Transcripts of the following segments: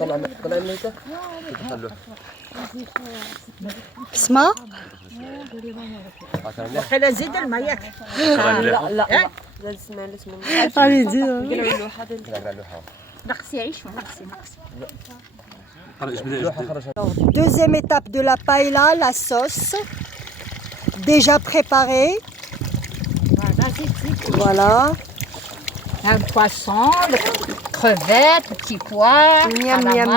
طلع الميتة تخلوه اسمع وقيلا نزيد الماء ياك لا لا غادي نزيد نقصي يعيشوا نقصي Deuxième étape de la paella, la sauce déjà préparée. Voilà. Un poisson, le crevette, le petit pois, Miam miam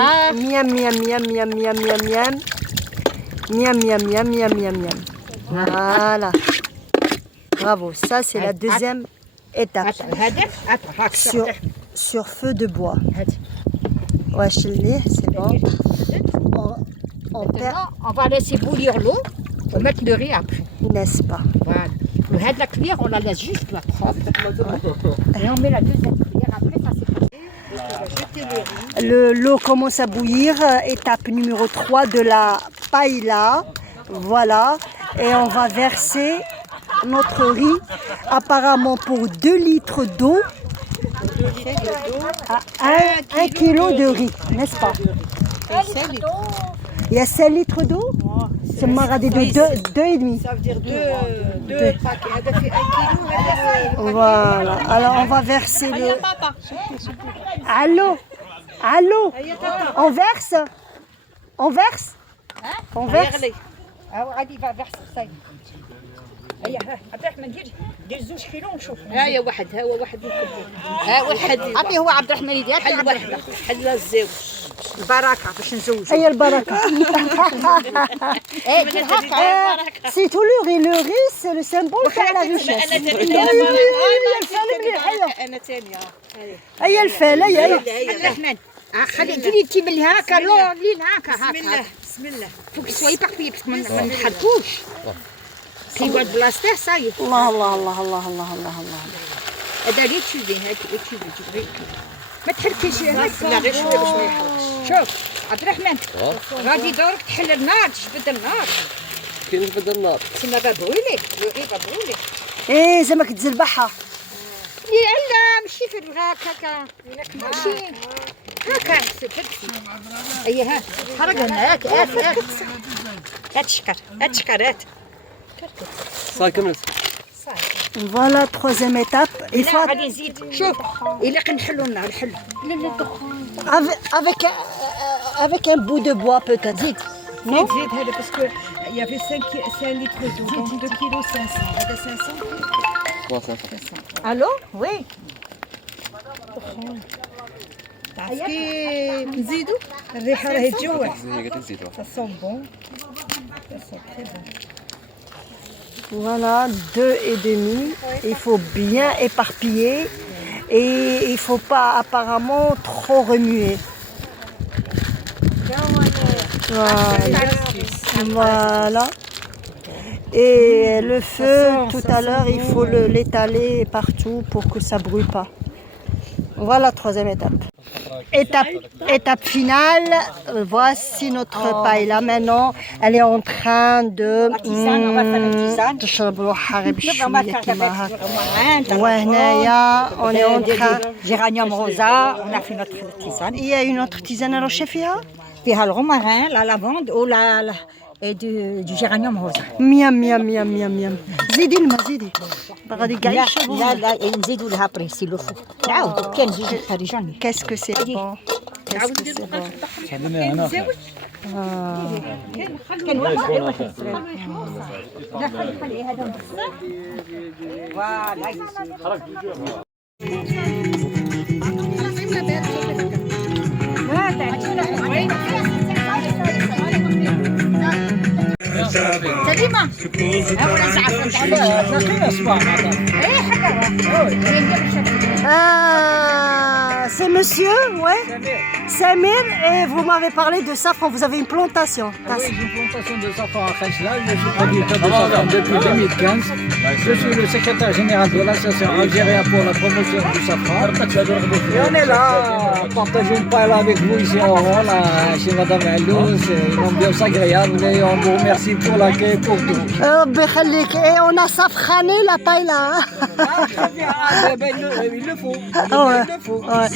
miam miam miam miam miam miam miam. Miam miam miam miam miam miam. Voilà. Bravo, ça c'est la deuxième étape sur feu de bois. Ouais, c'est bon. Maintenant, on va laisser bouillir l'eau pour mettre le riz après. N'est-ce pas? Voilà. Le la cuillère, on la laisse juste la propre. Et on met la deuxième cuillère après, ça c'est parti. L'eau commence à bouillir, étape numéro 3 de la paella. Voilà, et on va verser notre riz apparemment pour 2 litres d'eau à 1 kilo de riz, n'est-ce pas? Il y a 5 litres d'eau? C'est maradé de 2,5. Ça veut dire 2 paquets. Voilà, alors on va verser le... Allô? Allô? On verse? On verse? On verse? غادي verser ça. هيا عبد الرحمن دير 2 كيلو ونشوف. ها هي واحد ها هو واحد ها واحد عطيه هو عبد الرحمن يدير حل واحد حل الزوج البركه باش نزوجوا. هي البركه. ايه دير هكا C'est tout le riz, c'est le symbole de la richesse. انا ثانيه هي الفاله هي عبد الرحمن خلي ديري انت من هكا لين هكا هكا. بسم الله فوق شويه باغي باسكو ما نحركوش. كيقعد بلاصتيه صاير. الله الله الله الله الله الله الله. هذا اللي تشوفيه هاك اللي تشوفيه ما تحركيش لا غير شويه باش ما يحرقش. شوف عبد الرحمن غادي دورك تحل النار تجبد النار. كاين جبد النار تما بابولي لوغي بابولي. ايه زعما كتزربحها. لا ماشي في الغاك هكا ماشي هكا اي ها حرق هنا هاك هات شكر هات صاي كملت Voilà, troisième étape. Il faut غادي نزيد شوف الا كنحلوا النار نحل avec un bout de bois peut-être. Non? زيد هذا باسكو il y avait 5 litres d'eau donc 2 kg 500 هذا 500. الو وي تعرفي نزيدوا الريحه راهي تجوع. هي قالت نزيدوها Ça sent bon. Ça sent très bon. Voilà, 2,5. Il faut bien éparpiller et il ne faut pas apparemment trop remuer. Voilà. Et le feu, tout à l'heure, il faut l'étaler partout pour que ça ne brûle pas. Voilà, troisième étape. Étape finale, voici notre paella maintenant. Elle est en train de... on va faire la tisane. On est en train... Géranium rosa, on a fait notre tisane. Il y a une autre tisane à l'ochefia? فيها الغمران لا لافوند ولا du géranium rosa. Miam miam miam miam miam. زيدي الماء زيدي. غادي كاع يشربوا. لا نزيدوا لها بريسي لو فو. نعاودوا كان نزيدوا خارجاني. Qu'est-ce que c'est bon. Qu'est-ce que c'est bon. كان واحد لا خلي هذا سليمة أولا زعفت C'est monsieur, ouais. Samir, et vous m'avez parlé de safran, vous avez une plantation. Oui, j'ai une plantation de safran à Khachla, je suis producteur de safran depuis 2015. Je suis le secrétaire général de l'association algérienne pour la promotion du safran. Et on est là, partageons une paella avec vous ici en Oran, chez Madame Alous. C'est une ambiance agréable et on vous remercie pour l'accueil pour tout. Et on a safrané la paella. Il le faut. Ouais. Il le faut. Ouais.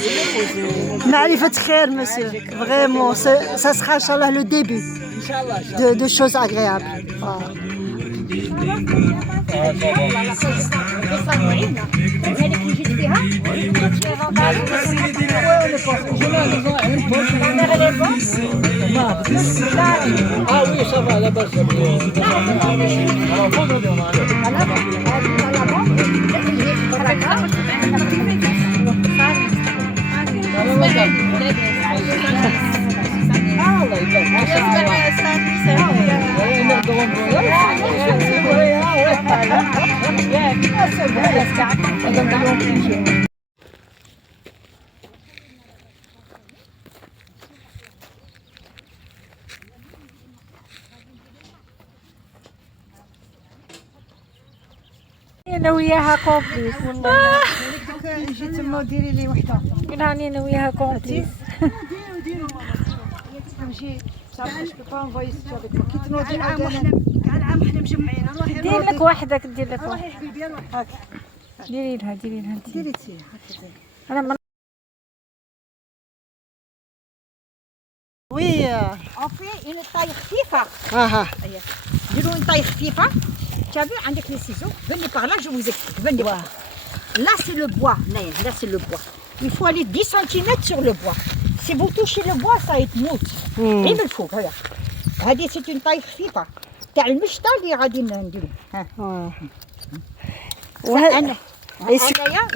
معرفة خير monsieur. Vraiment, ça sera Inch'Allah le début de choses agréables. Voilà. Ah oui, ça va, là-bas, c'est bien. انا وياها كومبليس والله جيت تما ديري لي وحده راني انا وياها كومبليس نمشي صافي جو با انفوي ستوري كي تنوضي كاع العام حنا مجمعين دير لك وحدك دير لك روحي حبيبي روحي ديري لها انت ديري تي هكا ديري انا ما Oui. On fait une taille خفيفة. Ah, Disons une taille خفيفة. Tu as vu, avec les ciseaux, venez par là, je vous explique. Venez voir. Là, c'est le bois. Là, c'est le bois. Il faut aller 10 cm sur le bois. Si vous touchez le bois, ça يتموت. غير من فوق هذا. هذه c'est une taille خفيفة. تاع المشطة اللي غادي نديرو. أنا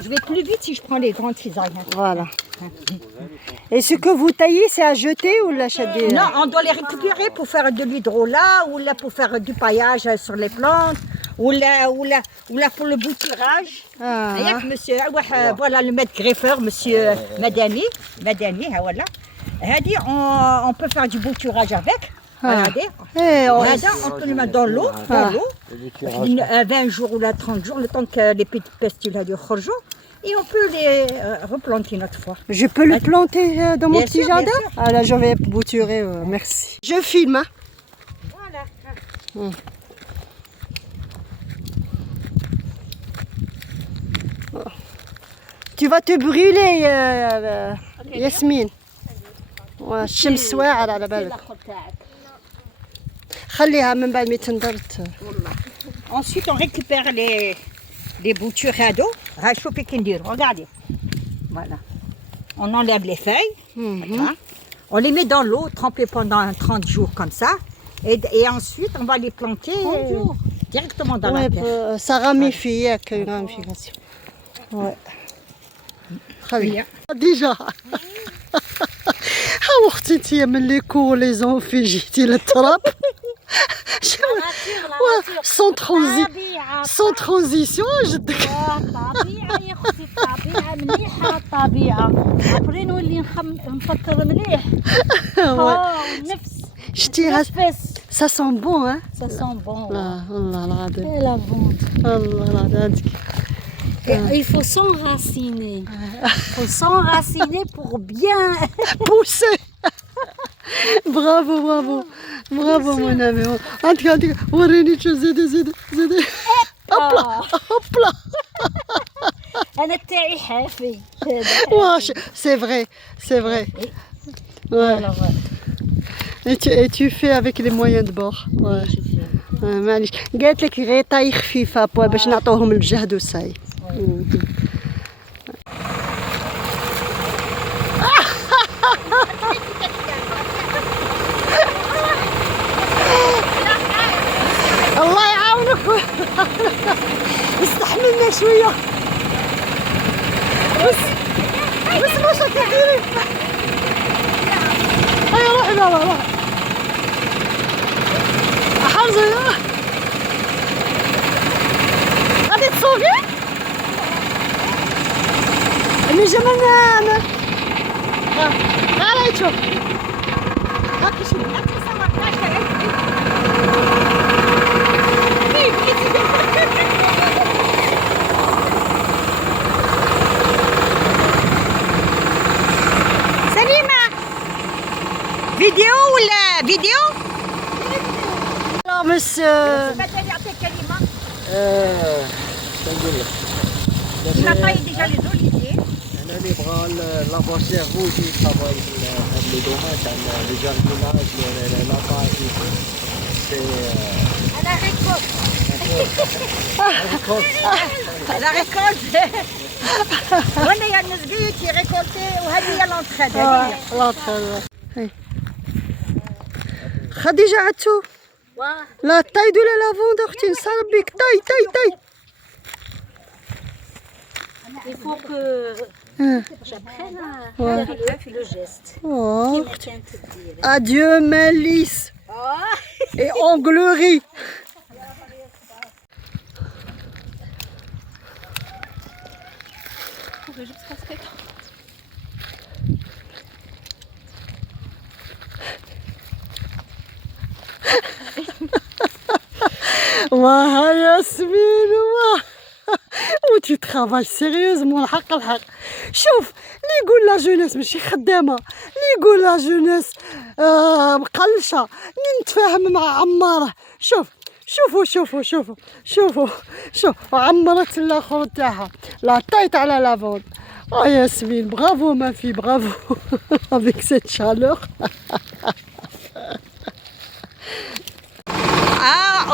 je vais plus vite si je prends les grandes cisailles. voilà. Et ce que vous taillez, c'est à jeter ou l'acheter? Non, on doit les récupérer pour faire de l'hydrolat ou là pour faire du paillage sur les plantes ou là pour le bouturage. Ah, Monsieur, voilà le maître greffeur, monsieur Madani, voilà. هذه on peut faire du bouturage avec. Regardez. On peut le mettre dans l'eau, 20 jours ou là 30 jours, le temps que les petites pestils يخرجوا. Et on peut les replanter une autre fois. je peux le planter dans mon Bien petit sûr, jardin? bien sûr. Ah là, je vais bouturer, merci. Je filme, hein. Voilà. Tu vas te brûler, Yasmine. الشمس واعرة على بالك. خليها من بعد ما تنضرت. Ensuite, on récupère les boutures هادو. ها شوفي كي نديرو. Regardez. Voilà. On enlève les feuilles. Voilà. On les met dans l'eau, trempées pendant 30 jours comme ça. Et ensuite, on va les planter directement dans la terre. Ça ramifie, une ramification. Ouais. Très bien. Déjà. اختي انت من لي كور لي زونفي جيتي للتراب سون ترانزيسيون جدك الطبيعة يا اختي الطبيعة مليحة الطبيعة ابري نولي نفكر مليح والنفس شتيها سا سون بون ها ça sent bon والله العظيم et la vente الله العظيم il faut s'enraciner pour bien pousser bravo mon ami انت وريني شو زيدي هوبلا انا تاعي حافي واش c'est vrai ouais. Et tu fais avec les moyens de bord. Ouais. معليش قالت لك غير طاي خفيفه باش نعطوهم الجهد وصاي. الله يعاونك استحملنا شويه بس ما شاء كثير. هيا روحي بابا روحي حرزي غادي تصوفي اللي جا من هاي تشوف هاكي شوف سليمة فيديو ولا فيديو؟ لا بس بدل يعطيك كلمة. شنو نقول لك؟ Il a taillé déjà les oliviers. انا لي بغا là-bas cerveau qui travaille le domaine, le jardinage, la pâte, c'est... La récolte. La récolte. هنا يا النسبية كي ريكولتي وهذه هي لونتريد. l'entraide. خديجة عدتو لا taille de la lavande اختي نصرب بك taille. Il faut que j'apprenne à faire le geste. Oh. Qui me tient de dire. Adieu Mélisse et onglerie. واه ياسمين واه وتي ترافاي سيريوزمون الحق شوف اللي يقول لا جونيس ماشي خدامه اللي يقول لا جونيس مقلشه اللي نتفاهم مع عماره شوفوا عمرت الاخر تاعها لا طايت على لافوند ياسمين برافو ما في برافو avec cette chaleur.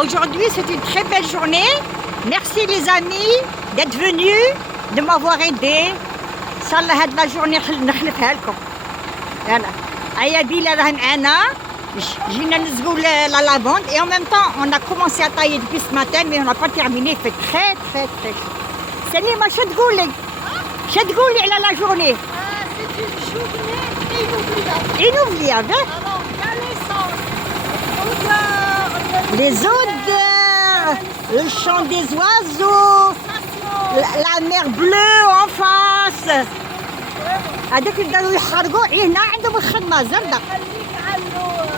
Aujourd'hui, c'est une très belle journée. Merci les amis d'être venus, de m'avoir aidé. Inch'Allah, هاد la journée نخلفها لكم. Voilà. Aya Bila راها معانا. جينا نزقوا la lavande et en même temps, on a commencé à tailler depuis ce matin, mais on n'a pas terminé. Il fait très chaud. Salima, شو تقولي على la journée? C'est une journée inoubliable. Inoubliable, hein? Alors, il y a l'essence, l'odeur, Les odeurs, le chant des oiseaux, la mer bleue en face. هذاك اللي قالوا يحرقوا هنا عندهم الخدمة زرده.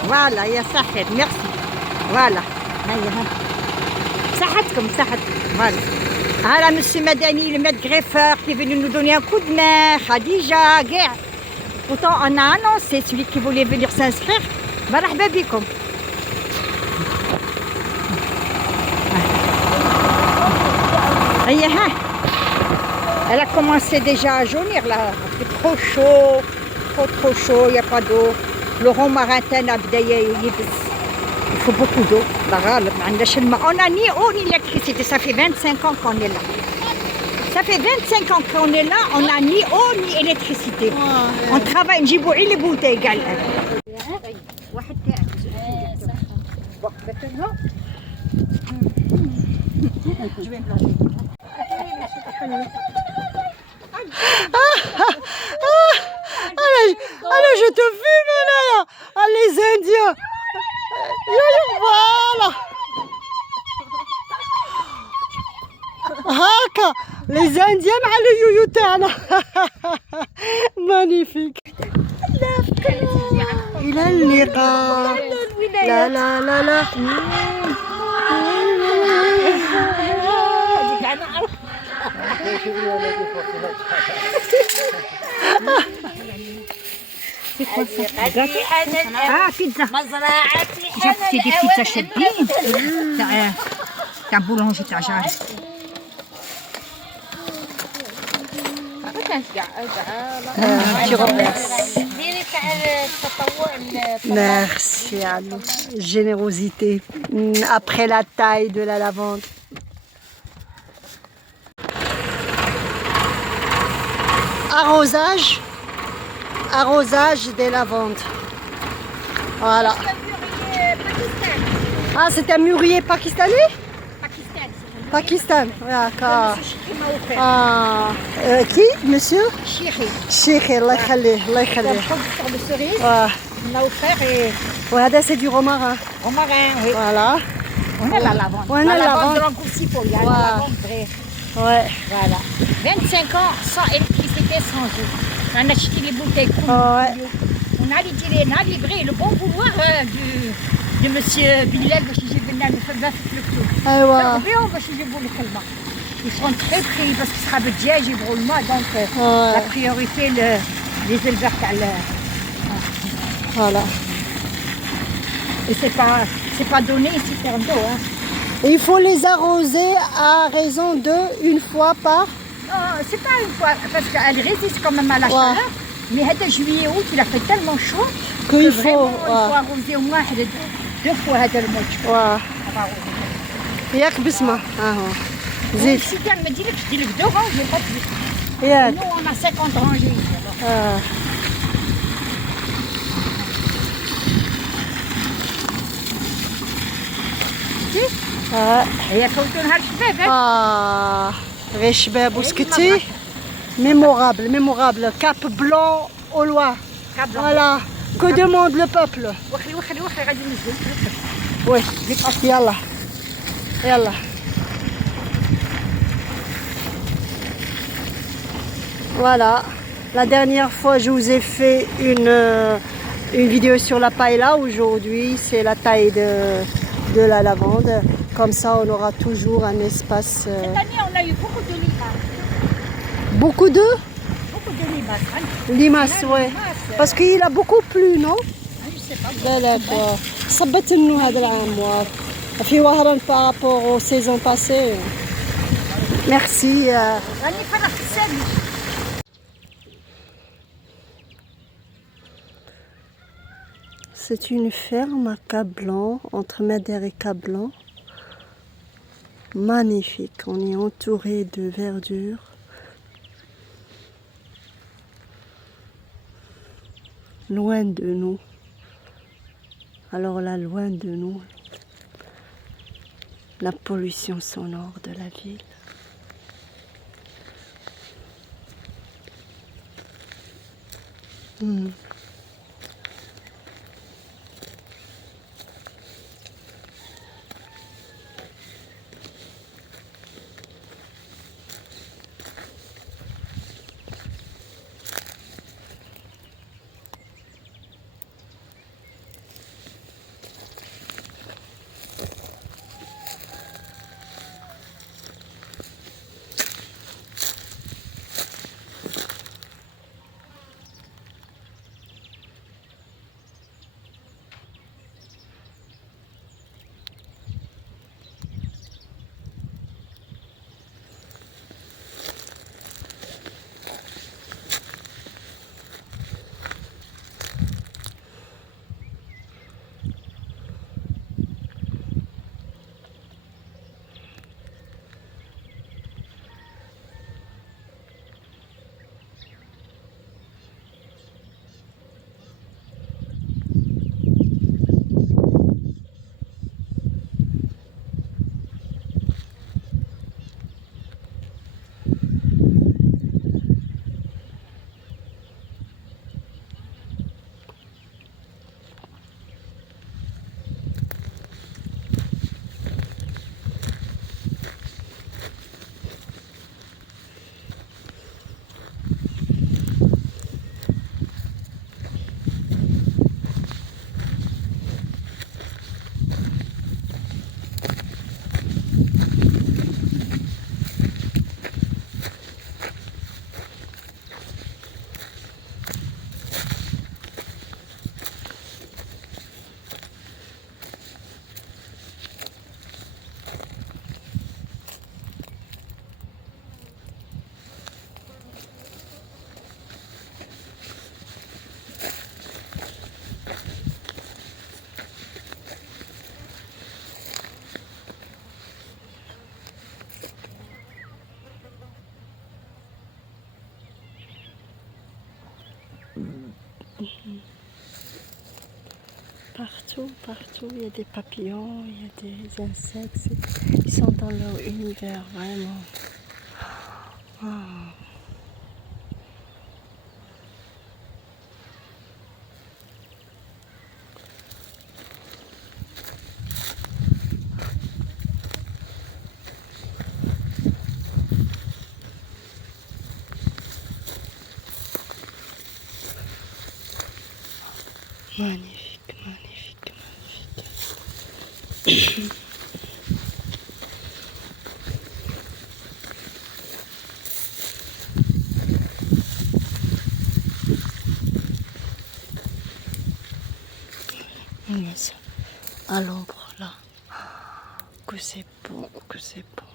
فوالا يا صحيت ميرسي. فوالا هيا صحتكم فوالا. هذا مسيو مدني le maître greffeur qui est venu nous donner un coup de main. Khadija كاع. Pourtant on a annoncé celui qui voulait venir s'inscrire. مرحبا بكم. Elle a commencé déjà à jaunir là, il fait trop chaud, trop chaud, il n'y a pas d'eau. Le rond maritime a il faut beaucoup d'eau. On n'a ni eau ni électricité, ça fait 25 ans qu'on est là. Ça fait 25 ans qu'on est là, on n'a ni eau ni électricité. On travaille, نجيبوا على البوتاي قال. واحد Bon, maintenant, je vais me laver. Allez, je te filme là, les Indiens. Voilà. هاكا les Indiens مع اليويو تاعنا. magnifique. إلى اللقاء. لا. بيتزا جبتي دي بيتزا شابين تاع بولونجي تاع جاري. Merci à nous. Générosité. Après la taille de la lavande. Arrosage des lavandes. Voilà. Ah, c'est un mûrier pakistanais? Pakistan, d'accord. Qui, monsieur? Chiri, Allah يخليه. Sur le cerise, on a offert et وهذا c'est du romarin. romarin, oui. Voilà. On a la lavande. On a la lavande. de l'Angoussi-Pau, il y a la lavande vraie. Ouais. Voilà. 25 ans sans électricité, sans eau. On a acheté les bouteilles. Ouais. On a livré le bon vouloir de monsieur Bilal باش يجيب لنا الخبز في الكتب. ايوا. بهم باش يجيبوا الخدمة. Ils seront très pris parce qu'il sera budget, يجيبوا الماء donc la priorité les éleveurs تاع Voilà. Et c'est pas donné ici terme d'eau hein. Et il faut les arroser à raison de une fois par Non, c'est pas une fois, parce qu'elle résiste quand même à la Ouais. chaleur. Mais هذا juillet août, il a fait tellement chaud que qu'il vraiment, faut. il faut arroser au moins deux fois هذا الموت. واه ياك بسمة ها هو زيد Si tu me dis que je dis que 2 rangées, pas plus. ياك Nous, on a 50 rangées ici. Alors. هي كوتو نهار الشباب. غير شباب وسكتي mémorable cap blanc au loin voilà que demande le peuple وخلي غادي ننزل. oui يلا يلا voilà la dernière fois je vous ai fait une vidéo sur la paella. Aujourd'hui c'est la taille de la lavande, comme ça on aura toujours un espace Cette année, on a eu beaucoup de limaces. beaucoup de Beaucoup de limaces. Hein. limaces ouais parce qu'il a beaucoup plu non Je sais pas. لا لا صبت انه هذا العام في وهران بارابور aux saisons passées. Merci. راني فرحت السادس. C'est une ferme à Cap-Blanc, entre Madère et Cap-Blanc. Magnifique, on est entouré de verdure. Loin de nous. Alors là, loin de nous, la pollution sonore de la ville. Partout, il y a des papillons, il y a des insectes. Ils sont dans leur univers, vraiment. Oh. Magnifique, magnifique, magnifique. À l'ombre là, que c'est bon, que c'est bon.